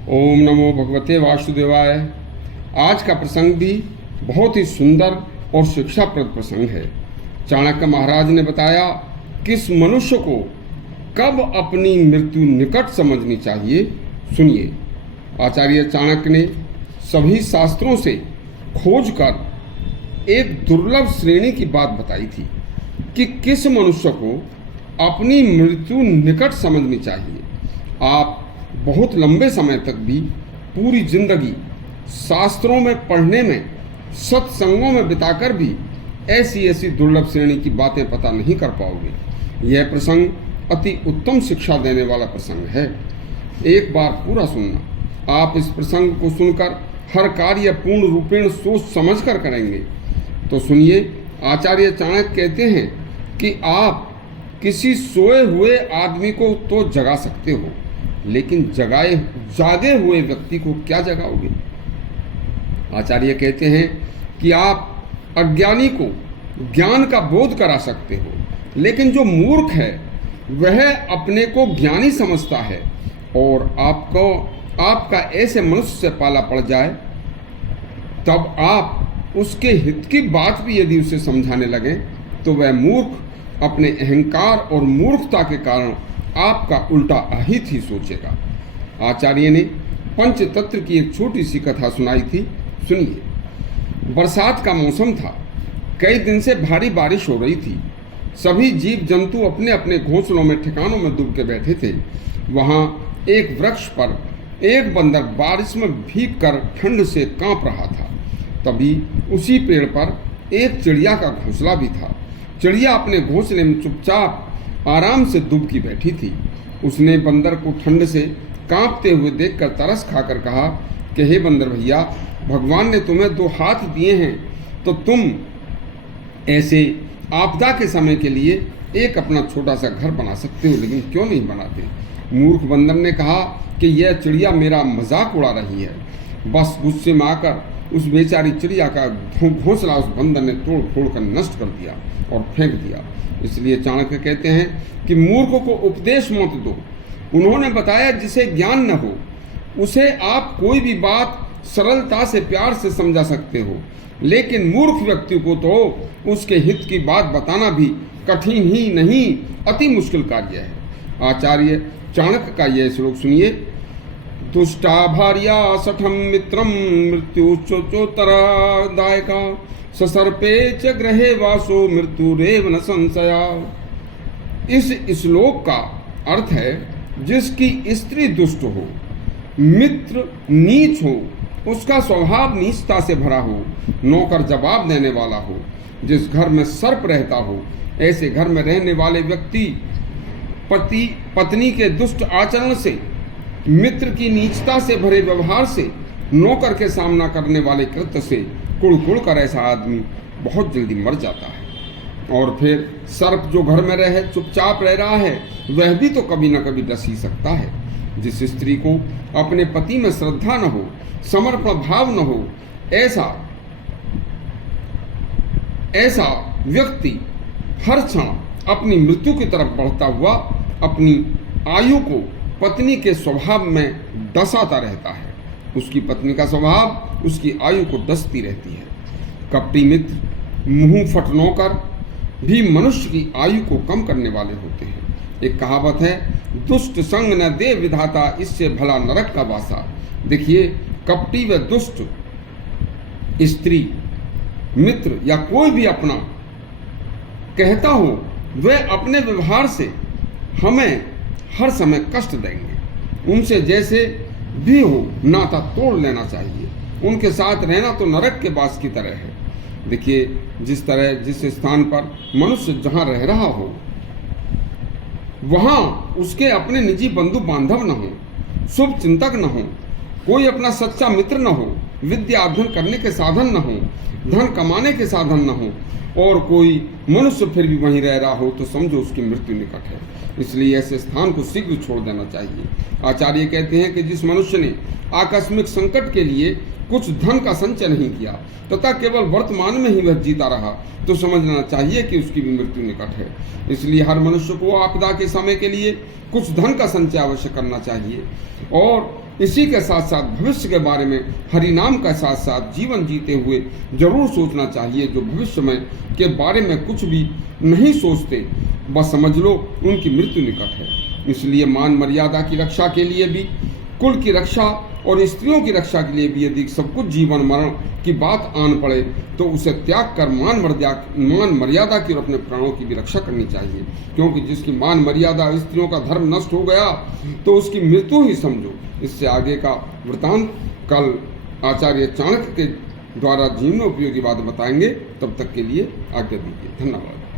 ओम नमो भगवते वासुदेवाय। आज का प्रसंग भी बहुत ही सुंदर और शिक्षाप्रद प्रसंग है। चाणक्य महाराज ने बताया कि इस मनुष्य को कब अपनी मृत्यु निकट समझनी चाहिए। सुनिए, आचार्य चाणक्य ने सभी शास्त्रों से खोज कर एक दुर्लभ श्रेणी की बात बताई थी कि किस मनुष्य को अपनी मृत्यु निकट समझनी चाहिए। आप बहुत लंबे समय तक भी पूरी जिंदगी शास्त्रों में पढ़ने में, सत्संगों में बिताकर भी ऐसी ऐसी दुर्लभ श्रेणी की बातें पता नहीं कर पाओगे। यह प्रसंग अति उत्तम शिक्षा देने वाला प्रसंग है। एक बार पूरा सुनना। आप इस प्रसंग को सुनकर हर कार्य पूर्ण रूपेण सोच समझ कर करेंगे। तो सुनिए, आचार्य चाणक्य कहते हैं कि आप किसी सोए हुए आदमी को तो जगा सकते हो, लेकिन जागे हुए व्यक्ति को क्या जगाओगे। आचार्य कहते हैं कि आप अज्ञानी को ज्ञान का बोध करा सकते हो, लेकिन जो मूर्ख है वह अपने को ज्ञानी समझता है और आपका ऐसे मनुष्य से पाला पड़ जाए, तब आप उसके हित की बात भी यदि उसे समझाने लगें तो वह मूर्ख अपने अहंकार और मूर्खता के कारण आपका उल्टा अहित ही सोचेगा। आचार्य ने पंचतत्व की एक छोटी सी कथा सुनाई थी। सुनिए। बरसात का मौसम था। कई दिन से भारी बारिश हो रही थी। सभी जीव जंतु अपने अपने घोंसलों में ठिकानों में डूब के बैठे थे। वहां एक वृक्ष पर एक बंदर बारिश में भीग कर ठंड से कांप रहा था। तभी उसी पेड़ पर एक चिड़िया का घोंसला भी था। चिड़िया अपने घोंसले में चुपचाप आराम से दुबकी बैठी थी। उसने बंदर को ठंड से कांपते हुए देखकर तरस खाकर कहा कि हे बंदर भैया, भगवान ने तुम्हें दो हाथ दिए हैं, तो तुम ऐसे आपदा के समय के लिए एक अपना छोटा सा घर बना सकते हो, लेकिन क्यों नहीं बनाते। मूर्ख बंदर ने कहा कि यह चिड़िया मेरा मजाक उड़ा रही है। बस गुस्से में आकर उस बेचारी चिड़िया का घोंसला उस बंदर ने तोड़ फोड़ कर नष्ट कर दिया और फेंक दिया। इसलिए चाणक्य कहते हैं कि मूर्ख को उपदेश मत दो। उन्होंने बताया जिसे ज्ञान न हो उसे आप कोई भी बात सरलता से प्यार से समझा सकते हो, लेकिन मूर्ख व्यक्ति को तो उसके हित की बात बताना भी कठिन ही नहीं, अति मुश्किल कार्य है। आचार्य चाणक्य का यह श्लोक सुनिए। दुष्टा भार्या सठम मित्रम मृत्युश्चोत्तरदायका ससर्पे च ग्रहे वासो मृत्युरेव न संशया। इस श्लोक का अर्थ है, जिसकी स्त्री दुष्ट हो, मित्र नीच हो, उसका स्वभाव नीचता से भरा हो, नौकर जवाब देने वाला हो, जिस घर में सर्प रहता हो, ऐसे घर में रहने वाले व्यक्ति पति पत्नी के दुष्ट आचरण से, मित्र की नीचता से भरे व्यवहार से, नौकर के सामना करने वाले कृत्य से कुड़ कर ऐसा आदमी बहुत जल्दी मर जाता है। और फिर सर्प जो घर में रहे चुपचाप रह रहा है, वह भी तो कभी न कभी डस ही सकता है। जिस स्त्री को अपने पति में श्रद्धा न हो, समर्पण भाव न हो, ऐसा व्यक्ति हर क्षण अपनी मृत्यु की तरफ बढ़ता हुआ अपनी आयु को पत्नी के स्वभाव में डसाता रहता है। उसकी पत्नी का स्वभाव उसकी आयु को डसती रहती है। कपटी मित्र, मुंह फट नौकर भी मनुष्य की आयु को कम करने वाले होते हैं। एक कहावत है, दुष्ट संग न दे विधाता, इससे भला नरक का वासा। देखिए, कपटी व दुष्ट स्त्री, मित्र या कोई भी अपना कहता हो, वह अपने व्यवहार से हमें हर समय कष्ट देंगे। उनसे जैसे भी हो नाता तोड़ लेना चाहिए। उनके साथ रहना तो नरक के बास की तरह है। देखिए, जिस स्थान पर मनुष्य जहाँ रह रहा हो, वहाँ उसके अपने निजी बंधु बांधव न हो, शुभ चिंतक न हो, कोई अपना सच्चा मित्र न हो, विद्या अध्ययन करने के साधन न हो, धन कमाने के साधन न हो, और कोई मनुष्य फिर भी वहीं रह रहा हो, तो समझो उसकी मृत्यु निकट है। इसलिए ऐसे स्थान को शीघ्र छोड़ देना चाहिए। आचार्य कहते हैं कि जिस मनुष्य ने आकस्मिक संकट के लिए कुछ धन का संचय नहीं किया तथा केवल वर्तमान में ही वह जीता रहा, तो समझ लेना चाहिए कि उसकी भी मृत्यु निकट है। इसलिए हर मनुष्य को आपदा के समय के लिए कुछ धन का संचय अवश्य करना चाहिए और इसी के साथ साथ भविष्य के बारे में हरि नाम के साथ साथ जीवन जीते हुए जरूर सोचना चाहिए। जो भविष्य में के बारे में कुछ भी नहीं सोचते, बस समझ लो उनकी मृत्यु निकट है। इसलिए मान मर्यादा की रक्षा के लिए भी, कुल की रक्षा और स्त्रियों की रक्षा के लिए भी यदि सब कुछ जीवन मरण की बात आन पड़े तो उसे त्याग कर मान मर्यादा की और अपने प्राणों की भी रक्षा करनी चाहिए। क्योंकि जिसकी मान मर्यादा, स्त्रियों का धर्म नष्ट हो गया तो उसकी मृत्यु ही समझो। इससे आगे का वृतांत कल आचार्य चाणक्य के द्वारा जीवन उपयोगी बात बताएंगे। तब तक के लिए आज्ञा दीजिए। धन्यवाद।